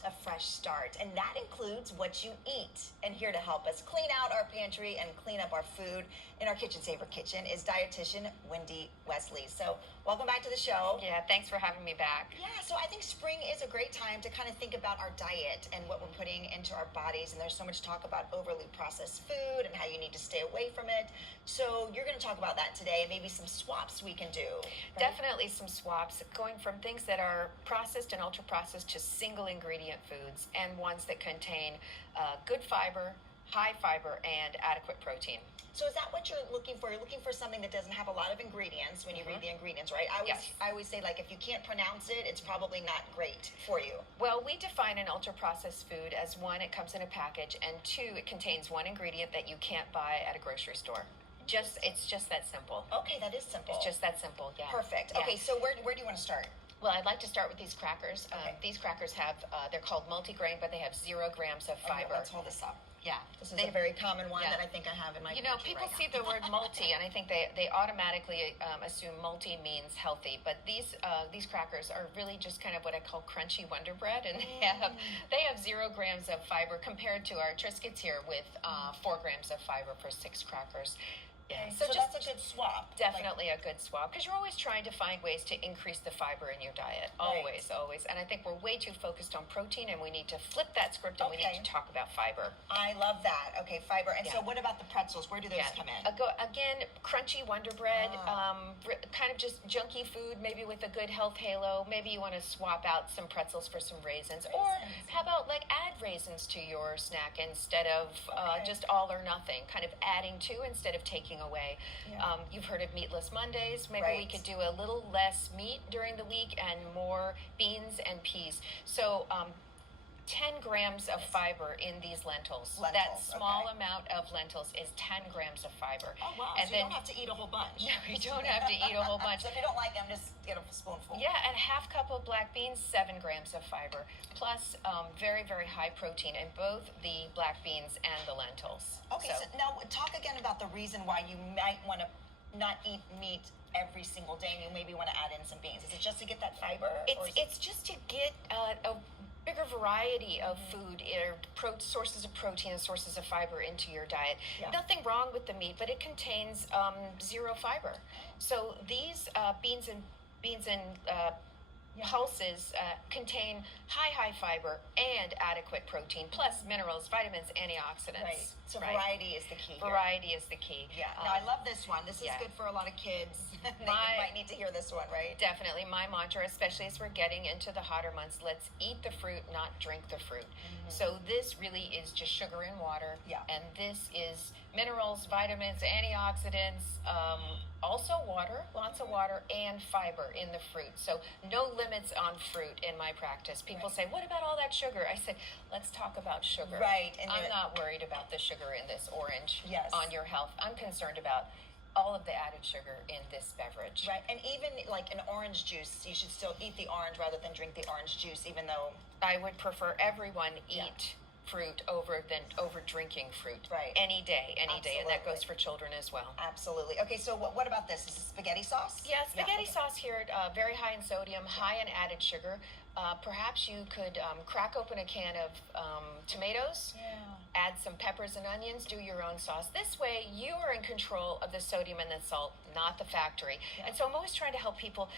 about a fresh start, and that includes what you eat. And here to help us clean out our pantry and clean up our food in our Kitchen Saver kitchen is dietitian Wendy Wesley. So welcome back to the show. Yeah, thanks for having me back. Yeah, so I think spring is a great time to kind of think about our diet and what we're putting into our bodies. And there's so much talk about overly processed food and how you need to stay away from it. So you're going to talk about that today and maybe some swaps we can do. Right? Definitely some swaps, going from things that are processed and ultra processed to single ingredient foods and ones that contain good fiber, high fiber, and adequate protein. So is that what you're looking for? You're looking for something that doesn't have a lot of ingredients when you read the ingredients, right? I always say, like, if you can't pronounce it, it's probably not great for you. Well, we define an ultra processed food as one, it comes in a package, and two, it contains one ingredient that you can't buy at a grocery store. It's just that simple. Okay, that is simple. It's just that simple, yeah. Perfect. Yeah. Okay, so where do you want to start? Well, I'd like to start with these crackers. Okay. These crackers have, they're called multigrain, but they have 0 grams of fiber. Let's hold this up. Yeah. This is a very common one Yeah. that I think I have in my You know, pantry people right see now. the word multi, and I think they automatically assume multi means healthy. But these crackers are really just kind of what I call crunchy Wonder Bread, and they have 0 grams of fiber compared to our Triscuits here with 4 grams of fiber for 6 crackers. Yeah, so that's a good swap. Definitely a good swap, because you're always trying to find ways to increase the fiber in your diet. Always, always. And I think we're way too focused on protein, and we need to flip that script, and we need to talk about fiber. I love that. Okay, fiber. And so what about the pretzels? Where do those come in? Again, crunchy Wonder Bread, kind of just junky food, maybe with a good health halo. Maybe you want to swap out some pretzels for some raisins. Or how about, like, add raisins to your snack instead of just all or nothing, kind of adding to instead of taking away. You've heard of meatless Mondays. Maybe we could do a little less meat during the week and more beans and peas. So 10 grams of fiber in these lentils. That small amount of lentils is 10 grams of fiber. Oh, wow. And so you don't have to eat a whole bunch. No, you don't have to eat a whole bunch. So if you don't like them, just get a spoonful. Yeah, and half cup of black beans, 7 grams of fiber, plus very, very high protein in both the black beans and the lentils. Okay, so now talk again about the reason why you might want to not eat meat every single day, and you maybe want to add in some beans. Is it just to get that fiber? It's just to get a bigger variety of food, sources of protein and sources of fiber into your diet. Nothing wrong with the meat, but it contains 0 fiber. So these beans and pulses contain high fiber and adequate protein, plus minerals, vitamins, antioxidants. Right. So variety is the key. Variety is the key. Yeah. Now I love this one. This is good for a lot of kids. They might need to hear this one, right? Definitely. My mantra, especially as we're getting into the hotter months, let's eat the fruit, not drink the fruit. So this really is just sugar and water. Yeah. And this is minerals, vitamins, antioxidants, also water, lots of water, and fiber in the fruit. So no limits on fruit in my practice. People say, what about all that sugar? I say, let's talk about sugar. Right. And I'm not worried about the sugar in this orange Yes. on your health. I'm concerned about all of the added sugar in this beverage. Right, and even like an orange juice, you should still eat the orange rather than drink the orange juice, even though I would prefer everyone eat fruit over drinking fruit. Right. Any day, and that goes Absolutely. for children as well. Absolutely. Okay, so what about this? Is this spaghetti sauce? Yeah, spaghetti sauce here, very high in sodium, high in added sugar. Perhaps you could crack open a can of tomatoes, add some peppers and onions, do your own sauce. This way, you are in control of the sodium and the salt, not the factory. And so I'm always trying to help people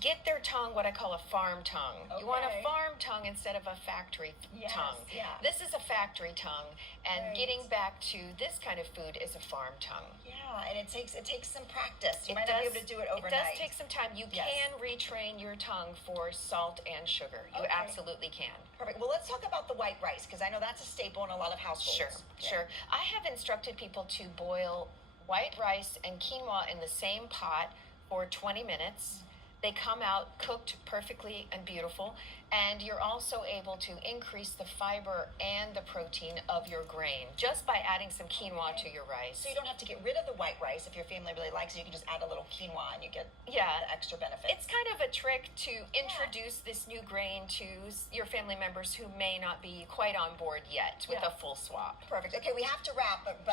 get their tongue what I call a farm tongue. You want a farm tongue instead of a factory tongue. Yeah. This is a factory tongue, and getting back to this kind of food is a farm tongue. Yeah, and it takes some practice. You might not be able to do it overnight. It does take some time. You can retrain your tongue for salt and sugar. You absolutely can. Perfect. Well, let's talk about the white rice, because I know that's a staple in a lot of households. Sure. I have instructed people to boil white rice and quinoa in the same pot for 20 minutes. They come out cooked perfectly and beautiful, and you're also able to increase the fiber and the protein of your grain just by adding some quinoa to your rice. So you don't have to get rid of the white rice if your family really likes it. You can just add a little quinoa and you get the extra benefits. It's kind of a trick to introduce this new grain to your family members who may not be quite on board yet with a full swap. Perfect. Okay, we have to wrap, but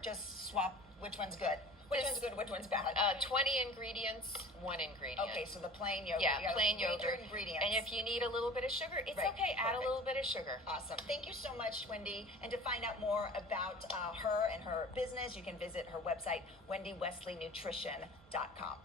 just swap which one's good. Which one's good? Which one's bad? 20 ingredients, 1 ingredient. Okay, so the plain yogurt. Yeah, You gotta plain read your yogurt. ingredients. And if you need a little bit of sugar, it's Right, okay. Add a perfect. little bit of sugar. Awesome. Thank you so much, Wendy. And to find out more about her and her business, you can visit her website, wendywestleynutrition.com.